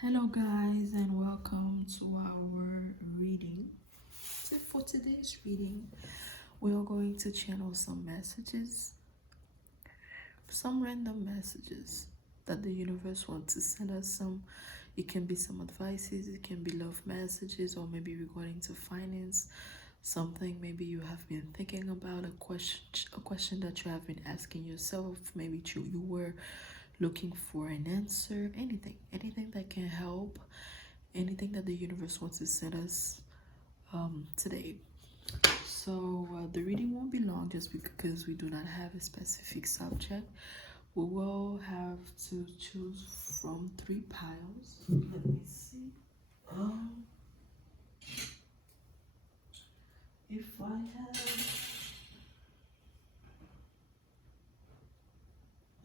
Hello, guys, and welcome to our reading. So, for today's reading, we are going to channel some messages, some random messages that the universe wants to send us. It can be some advices, it can be love messages, or maybe regarding to finance, something maybe you have been thinking about, a question that you have been asking yourself. Maybe you were looking for an answer, anything that can help, anything that the universe wants to send us today. So the reading won't be long just because we do not have a specific subject. We will have to choose from three piles. Let me see. Um, if I have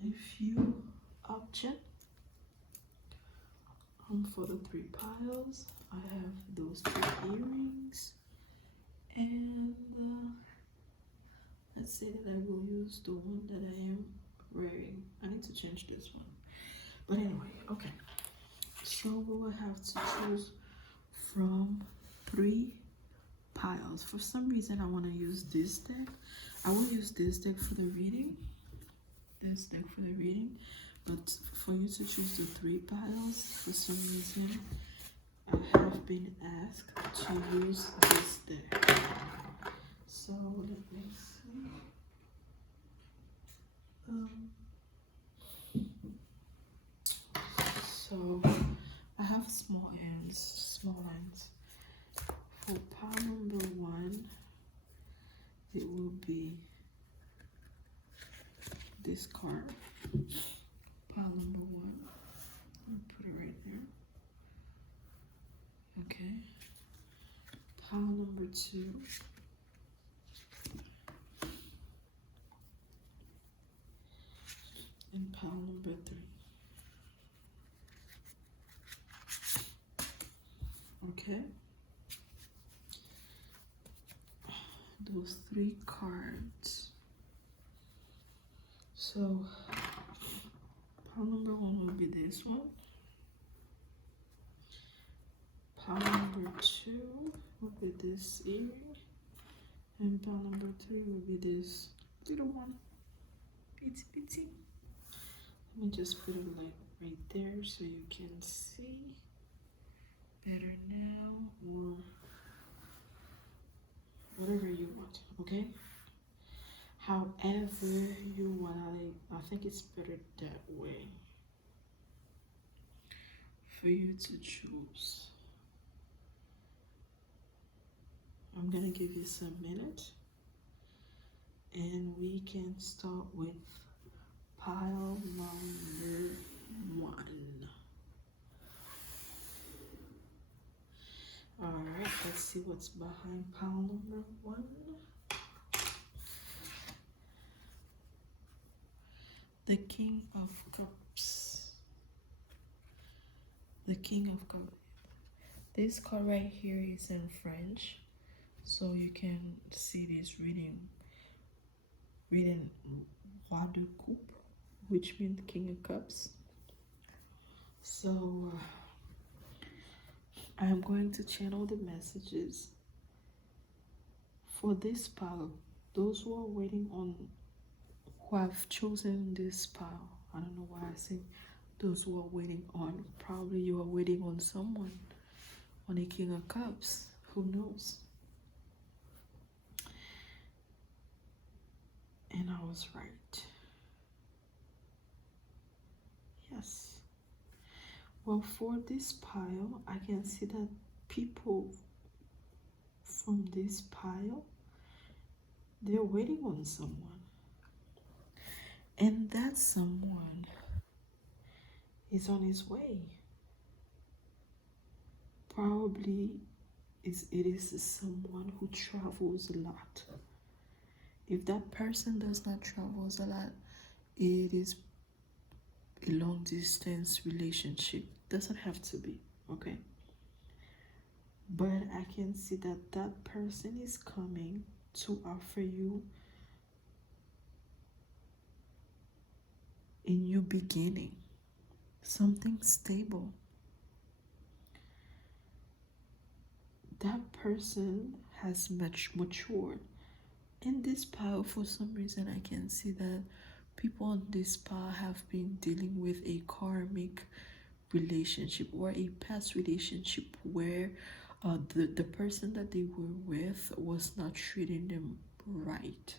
a few objects for the three piles, I have those two earrings, and let's say that I will use the one that I am wearing. I need to change this one. But anyway, okay. So we will have to choose from three piles. For some reason, I want to use this deck. I will use this deck for the reading. But for you to choose the three piles, for some reason, I have been asked to use this deck. So let me see. So I have small lines. For pile number one, it will be this card. Pile number one. I'll put it right there. Okay. Pile number two. And pile number three. Okay. Those three cards. So pile number one will be this one. Pile number two will be this earring. And pile number three will be this little one. Itty. Let me just put it like right there so you can see better now, or whatever you want, okay? However you want, I think it's better that way for you to choose. I'm gonna give you some minutes and we can start with pile number one. All right, let's see what's behind pile number one. The King of Cups. The King of Cups. This card right here is in French, so you can see this reading Roi de Coupe, which means King of Cups. So I am going to channel the messages for this pile. Those who are waiting on, who have chosen this pile, I don't know why I say those who are waiting on, probably you are waiting on someone, on a King of Cups, who knows? And I was right. Yes. Well, for this pile, I can see that people from this pile, they're waiting on someone. And that someone is on his way. Probably it is someone who travels a lot. If that person does not travel a lot, it is a long distance relationship. Doesn't have to be, okay? But I can see that that person is coming to offer you a new beginning, something stable. that person has much matured. In this pile, for some reason, I can see that people on this pile have been dealing with a karmic relationship or a past relationship where the person that they were with was not treating them right.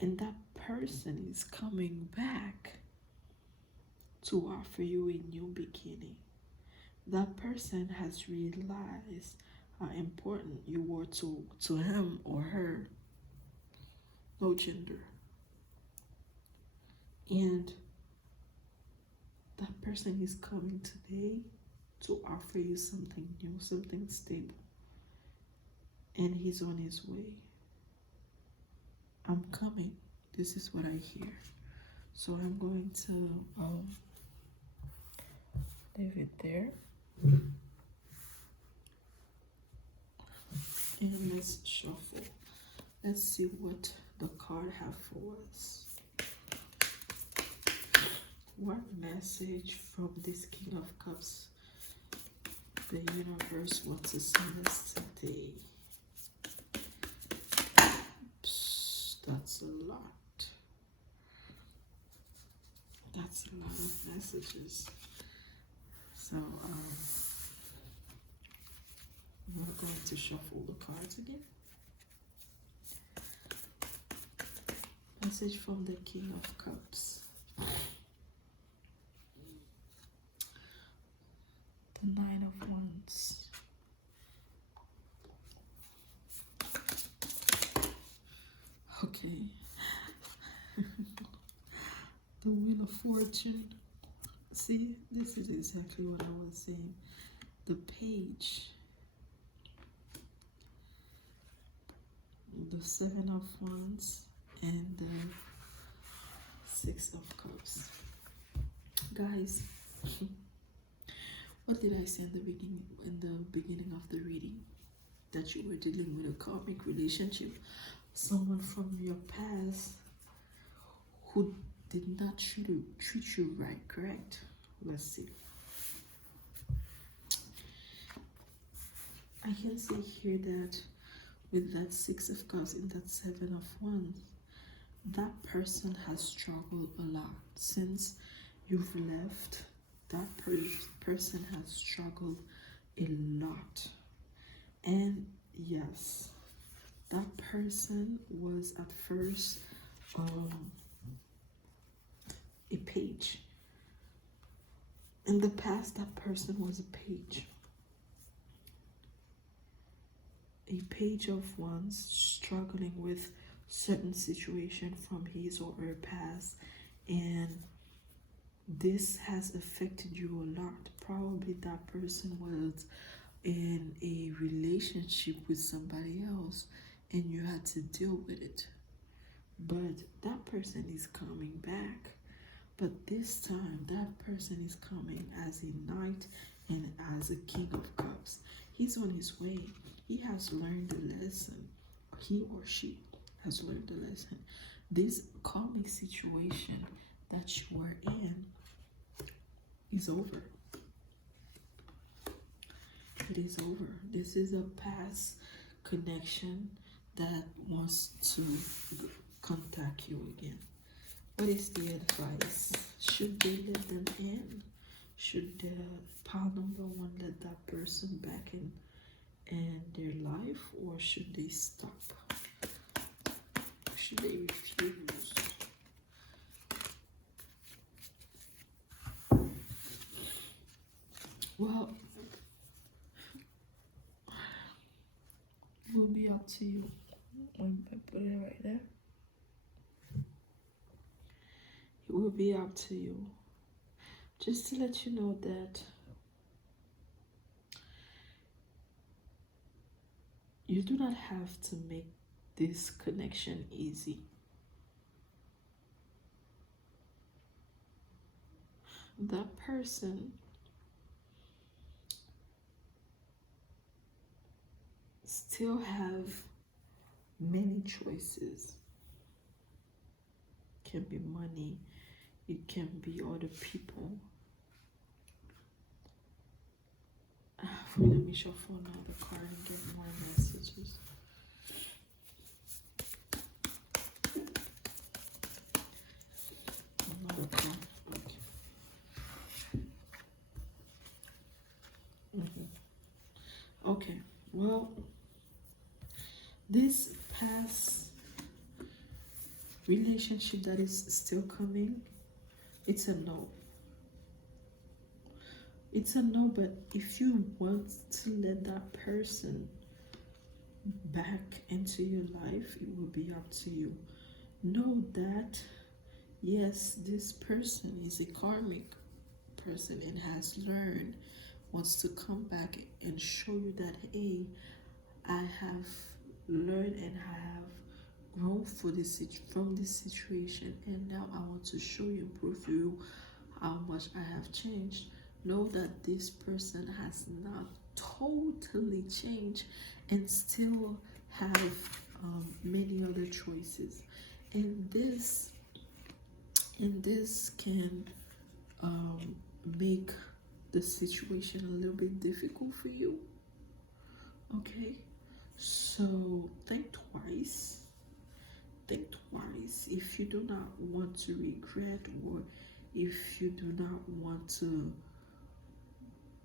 And that person is coming back to offer you a new beginning. That person has realized how important you were to him or her, no gender. And that person is coming today to offer you something new, something stable. And he's on his way. I'm coming. This is what I hear. So I'm going to leave it there. And let's shuffle. Let's see what the card have for us. What message from this King of Cups the universe wants to send us today? That's a lot. That's a lot of messages. So we're going to shuffle the cards again. Message from the King of Cups. The Nine of Wands. Okay. The Wheel of Fortune. See, this is exactly what I was saying. The Page. The Seven of Wands and the Six of Cups. Guys, what did I say in the beginning of the reading? That you were dealing with a karmic relationship, someone from your past who did not treat you right, correct? Let's see. I can see here that with that Six of Cups and that Seven of Wands, that person has struggled a lot since you've left. That person has struggled a lot. And yes, that person was at first a page. In the past, that person was a page. A page of wands, struggling with certain situation from his or her past, and this has affected you a lot. Probably that person was in a relationship with somebody else and you had to deal with it. But that person is coming back. But this time, that person is coming as a knight and as a King of Cups. He's on his way. He has learned the lesson. He or she has learned the lesson. This karmic situation that you were in is over. It is over. This is a past connection that wants to contact you again. What is the advice? Should they let them in? Should the pile number one let that person back in their life, or should they stop? Should they refuse? Well, it will be up to you. When I put it right there, it will be up to you. Just to let you know that you do not have to make this connection easy. That person still have many choices. It can be money, it can be other people. free. Let me shuffle another card and get more messages. Another card. Okay. Okay. Well, this past relationship that is still coming, it's a no. It's a no, but if you want to let that person back into your life, it will be up to you. Know that, yes, this person is a karmic person and has learned, wants to come back and show you that, hey, I have learned and I have grown from this situation, and now I want to show you, prove to you how much I have changed. Know that this person has not totally changed and still have many other choices, and this can make the situation a little bit difficult for you. Okay, so think twice. Think twice if you do not want to regret, or if you do not want to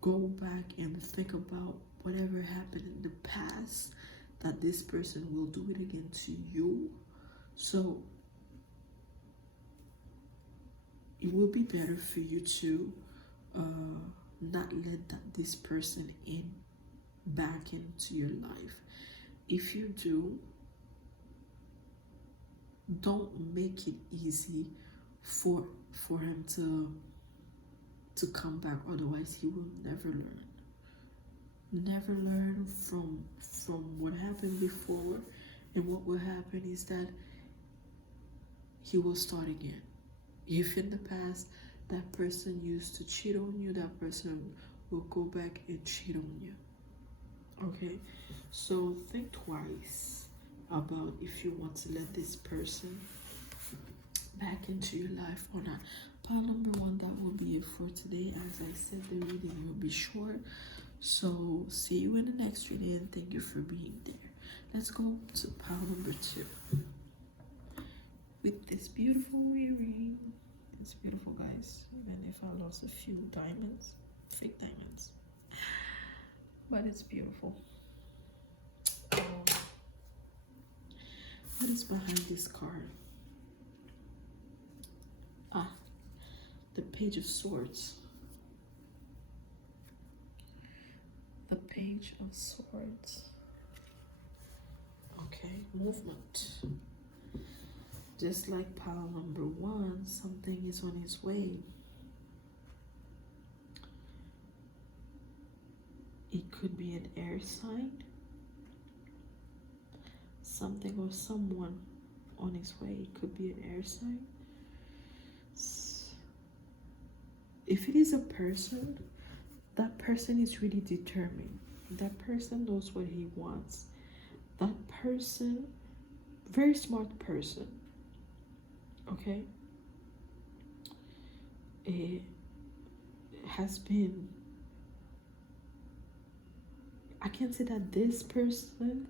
go back and think about whatever happened in the past, that this person will do it again to you. So it will be better for you to not let this person back into your life. If you do, don't make it easy for him to come back, otherwise he will never learn from what happened before. And what will happen is that he will start again. If in the past that person used to cheat on you, that person will go back and cheat on you. Okay, so think twice about if you want to let this person back into your life or not. Pile number one, that will be it for today. As I said, the reading will be short. So see you in the next reading, and thank you for being there. Let's go to pile number two. With this beautiful earring. It's beautiful, guys. Even if I lost a few diamonds, fake diamonds. But it's beautiful. What is behind this card? The Page of Swords. The Page of Swords. Okay, movement. Just like pile number one, something is on its way. It could be an air sign. Something or someone on its way. It could be an air sign. If it is a person, that person is really determined. That person knows what he wants. That person, very smart person, okay, it has been, I can say that this person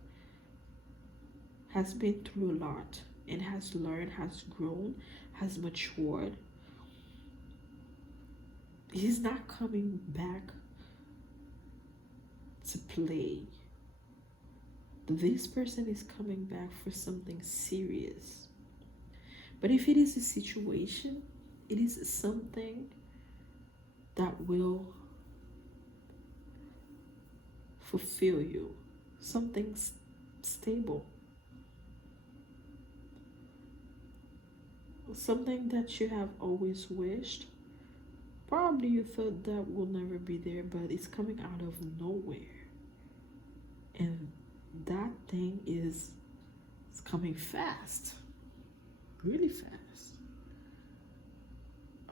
has been through a lot and has learned, has grown, has matured. He's not coming back to play. This person is coming back for something serious. But if it is a situation, it is something that will fulfill you. Something stable. Something that you have always wished. Probably you thought that will never be there, but it's coming out of nowhere. And that thing is coming fast. Really fast.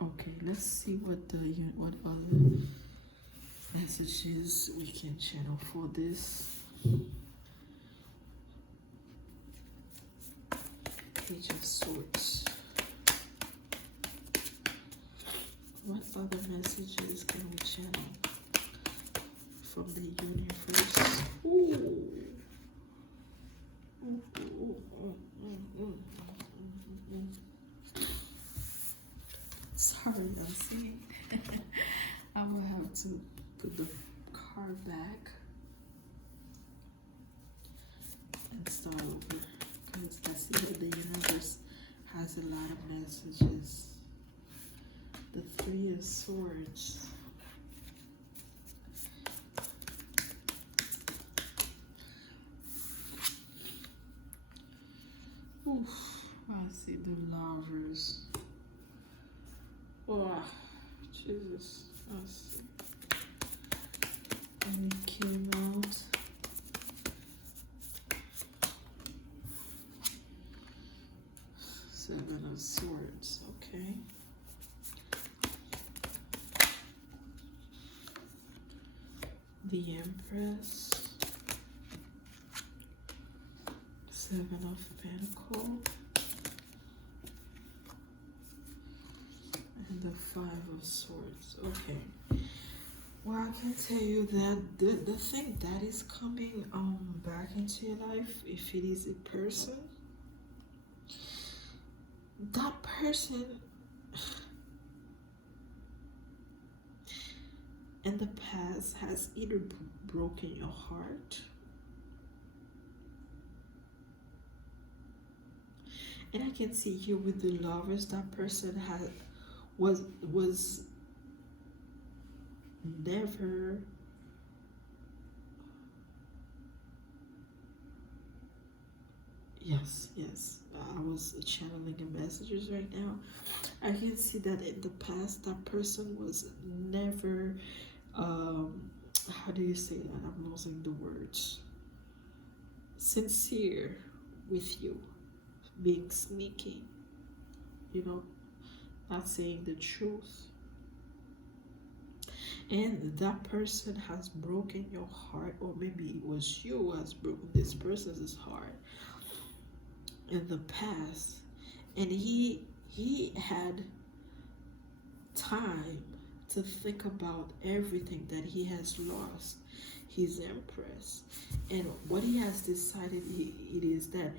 Okay, let's see what other messages we can channel for this. Page of Swords. What other messages can we channel from the universe. Ooh. Ooh, ooh, ooh, ooh, ooh. Sorry, I'm seeing. I will have to put the card back and start over because I see that the universe has a lot of messages. The Three of Swords. Oof, I see the Lovers. Oh, Jesus. I see. And it came out. Seven of Swords, okay. The Empress. Seven of Pentacles. And the Five of Swords, okay. Well, I can tell you that the thing that is coming back into your life, if it is a person, that person in the past has either broken your heart, and I can see here with the Lovers, that person was never yes, I was channeling the messages right now. I can see that in the past that person was never how do you say that? I'm losing the words. Sincere with you, being sneaky, you know, not saying the truth. And that person has broken your heart, or maybe it was you who has broken this person's heart in the past, and he had time to think about everything that he has lost, his Empress, and what he has decided it is that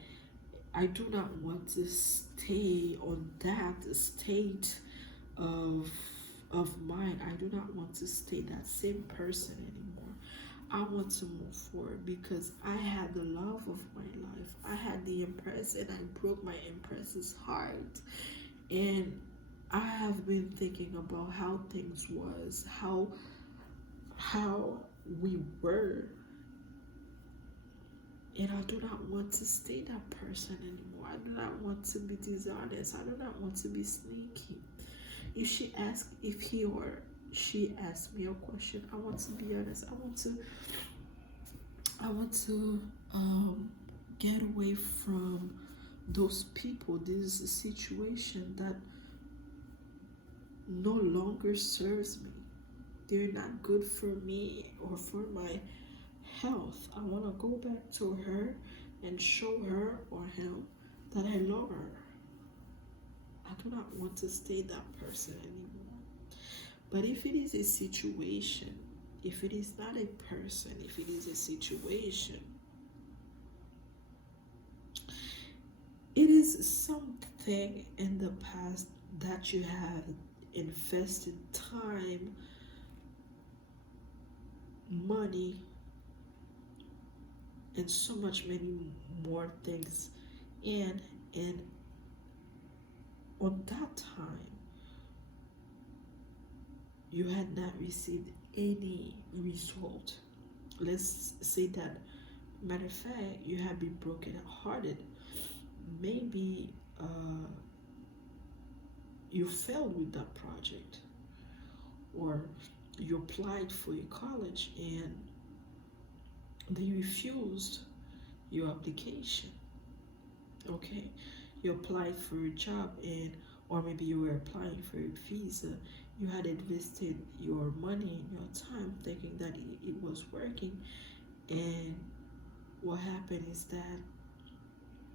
I do not want to stay on that state of mind. I do not want to stay that same person anymore. I want to move forward because I had the love of my life. I had the Empress and I broke my Empress's heart. And I have been thinking about how things was, how we were. And I do not want to stay that person anymore. I do not want to be dishonest. I do not want to be sneaky. If he or she asks me a question, I want to be honest. I want to get away from those people, this situation that no longer serves me. They're not good for me or for my health. I want to go back to her and show her or him that I love her. I do not want to stay that person anymore. But if it is a situation, if it is not a person, if it is a situation, it is something in the past that you have invested time, money, and so much many more things in, and on that time you had not received any result. Let's say that, matter of fact, you have been broken hearted. Maybe you failed with that project, or you applied for a college and they refused your application. Okay, you applied for a job, and or maybe you were applying for a visa. You had invested your money and your time thinking that it was working, and what happened is that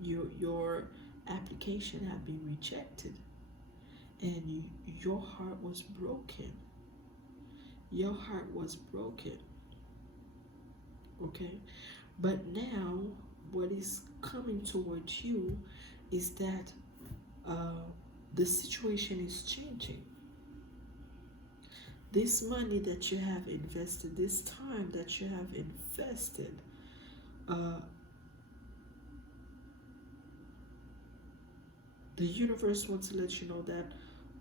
your application had been rejected, and your heart was broken. Your heart was broken. Okay, but now what is coming towards you is that uh, the situation is changing. This money that you have invested, this time that you have invested, uh, the universe wants to let you know that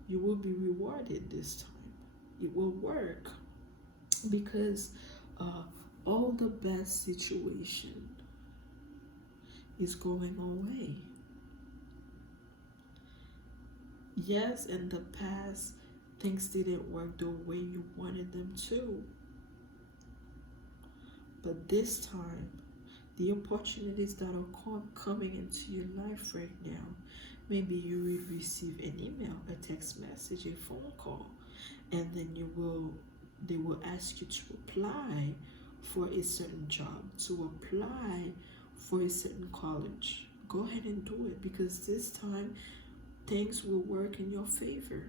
you will be rewarded this time. It will work because uh, all the bad situation is going away. Yes, in the past, things didn't work the way you wanted them to. But this time, the opportunities that are coming into your life right now, maybe you will receive an email, a text message, a phone call, and then they will ask you to apply for a certain job, to apply for a certain college. Go ahead and do it because this time things will work in your favor.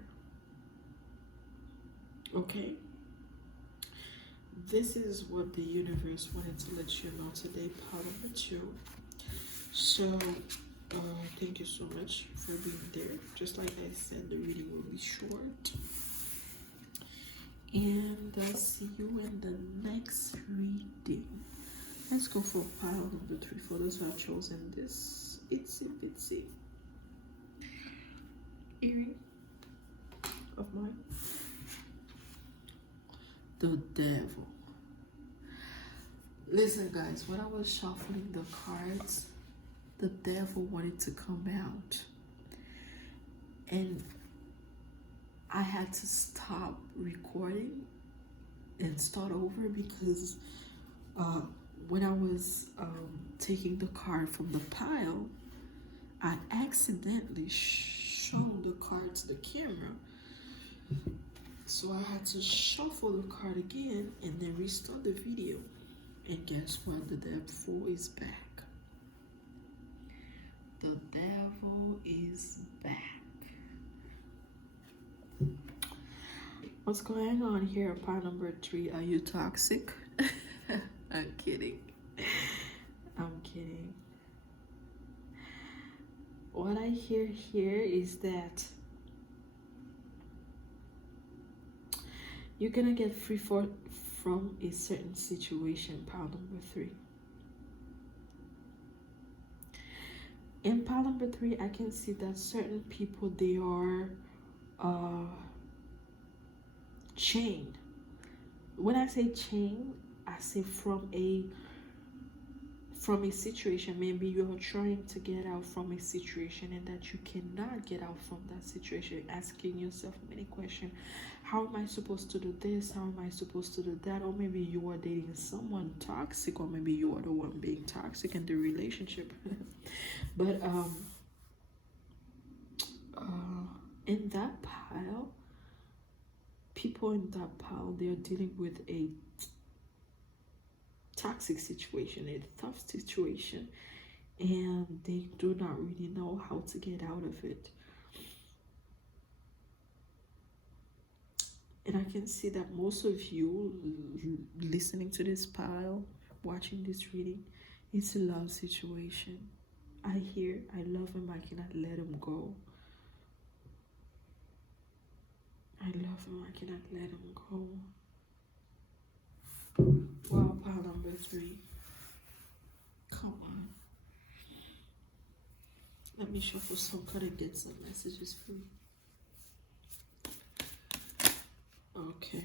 Okay? This is what the universe wanted to let you know today, Power number 2. So, thank you so much for being there. Just like I said, the reading will be short. And I'll see you in the next reading. Let's go for pile number 3 for those who have chosen this itsy bitsy earring of mine. The devil. Listen, guys, when I was shuffling the cards, the devil wanted to come out. And I had to stop recording and start over because when I was taking the card from the pile, I accidentally showed the card to the camera. So I had to shuffle the card again and then restart the video. And guess what? The devil is back. The devil is back. What's going on here? Pile number 3. Are you toxic? I'm kidding. I'm kidding. What I hear here is that you're gonna get free from a certain situation. Pile number 3. In pile number 3, I can see that certain people, they are chained. When I say chained, I say from a situation. Maybe you're trying to get out from a situation and that you cannot get out from that situation, asking yourself many questions. How am I supposed to do this? How am I supposed to do that? Or maybe you are dating someone toxic, or maybe you are the one being toxic in the relationship. But in that pile, people in that pile, they are dealing with a toxic situation, a tough situation, and they do not really know how to get out of it. And I can see that most of you listening to this pile, watching this reading, it's a love situation. I hear, I love him, I cannot let him go. I love him, I cannot let him go. Wow, pile number 3. Come on. Let me shuffle some card and get some messages for you. Okay.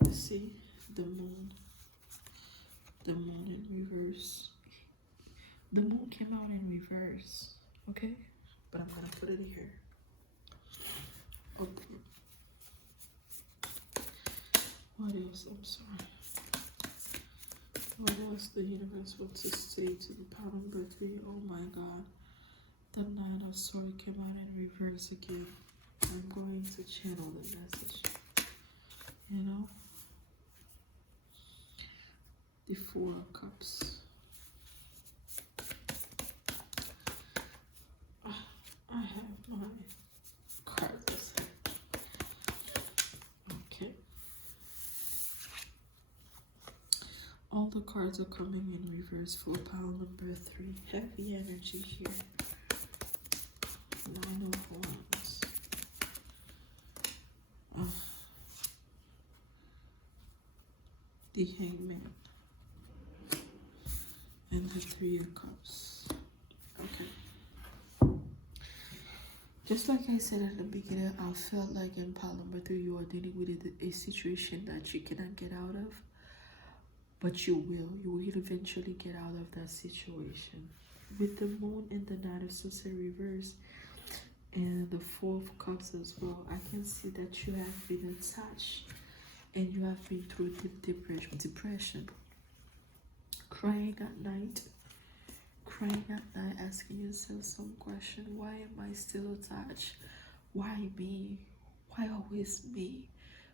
Let's see. The moon. The moon in reverse. The moon came out in reverse. Okay? But I'm gonna put it here. Okay. What else? I'm sorry. What else the universe wants to say to the pile number 3? Oh my God. The 9 of Swords came out in reverse again. I'm going to channel the message. You know? The 4 of Cups. I have my cards. Okay. All The cards are coming in reverse for pile number 3. Heavy energy here. 9 of Wands. The Hangman. And the 3 of Cups. Okay. Just like I said at the beginning, I felt like in pile number 3 you are dealing with a situation that you cannot get out of. But you will eventually get out of that situation. With the Moon and the Knight of Swords in reverse and the 4 of Cups as well, I can see that you have been attached and you have been through deep depression. Crying at night, asking yourself some question. Why am I still attached? Why me? Why always me?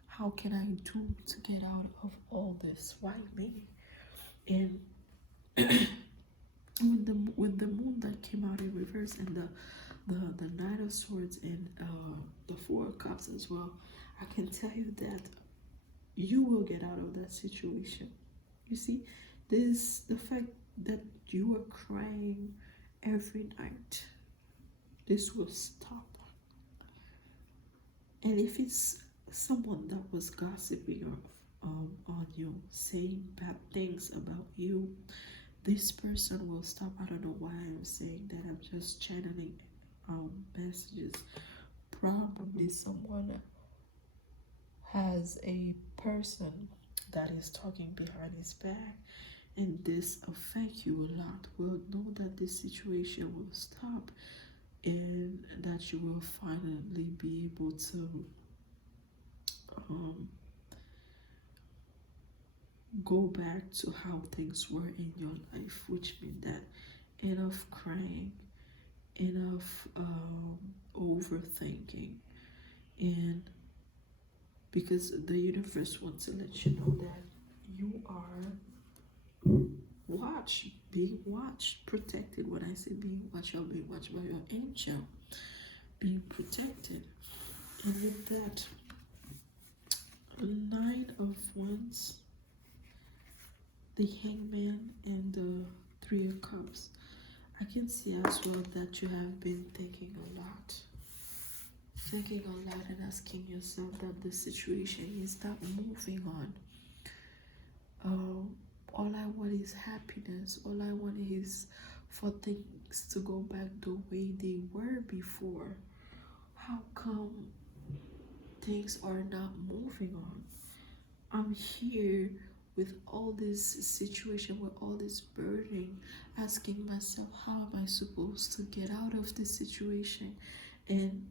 How can I do to get out of all this? Why me? And with the Moon that came out in reverse and the Knight of Swords and the 4 of Cups as well, I can tell you that you will get out of that situation. You see, the fact that you are crying every night, this will stop. And if it's someone that was gossiping on you, saying bad things about you, this person will stop. I don't know why I'm saying that. I'm just channeling messages. Probably someone has a person that is talking behind his back, and this affects you a lot. Well, know that this situation will stop and that you will finally be able to go back to how things were in your life, which means that enough crying, enough overthinking, and because the universe wants to let you know that you are being watched, protected. When I say being watched, you're being watched by your angel, being protected. And with that 9 of Wands, the Hangman, and the 3 of Cups, I can see as well that you have been thinking a lot and asking yourself that the situation is not moving on. All I want is happiness. All I want is for things to go back the way they were before. How come things are not moving on? I'm here with all this situation, with all this burden, asking myself, how am I supposed to get out of this situation? And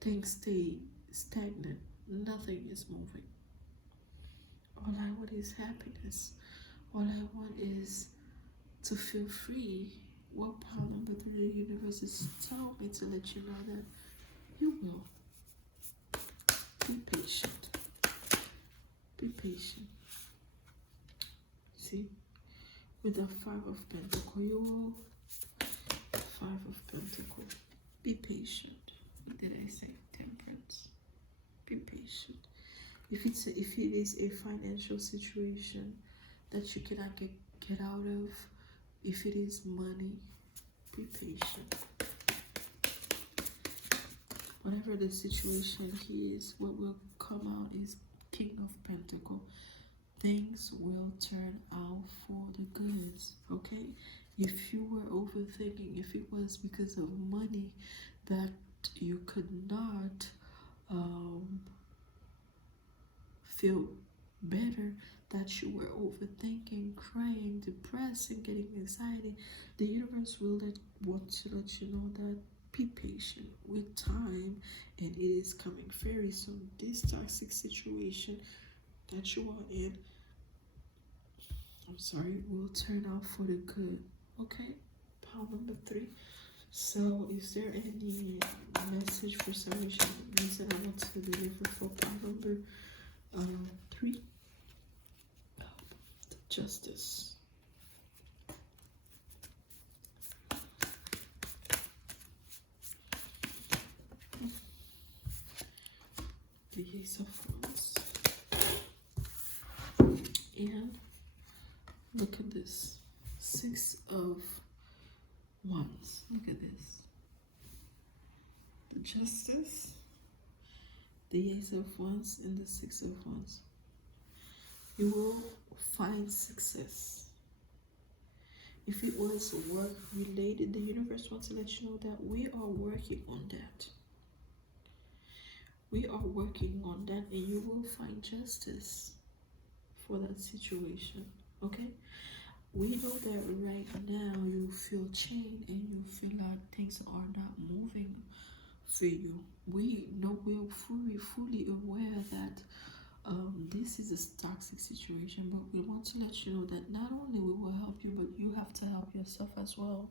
things stay stagnant. Nothing is moving. All I want is happiness. All I want is to feel free. What power number 3 the universe is telling me to let you know that you will. Be patient. Be patient. See? With the 5 of Pentacles, you will. 5 of Pentacles. Be patient. What did I say? Temperance. Be patient. If it is a financial situation that you cannot get out of, if it is money, be patient. Whatever the situation is, what will come out is King of Pentacles. Things will turn out for the goods, okay? If you were overthinking, if it was because of money that you could not feel better, that you were overthinking, crying, depressed, and getting anxiety, the universe will want to let you know that be patient with time, and it is coming very soon. This toxic situation that you are in, will turn out for the good, okay? Power number 3. So, is there any message for some reason I want to deliver for power number 3? The Justice. The Ace of Wands. And Look at this. Six of Wands. Look at this. The Justice, the Ace of Wands, and the Six of Wands. You will find success. If it was work related, the universe wants to let you know that we are working on that. We are working on that, and you will find justice for that situation. Okay? We know that right now you feel chained and you feel like things are not moving for you. We know we're fully aware that this is a toxic situation, but we want to let you know that not only we will help you, but you have to help yourself as well.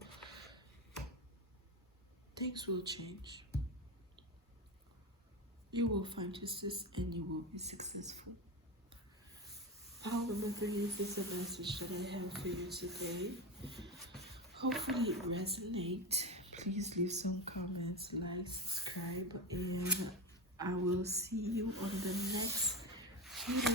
Things will change. You will find justice and you will be successful. I'll remember you. This is a message that I have for you today. Hopefully it resonates. Please leave some comments, like, subscribe, and I will see you on the next video.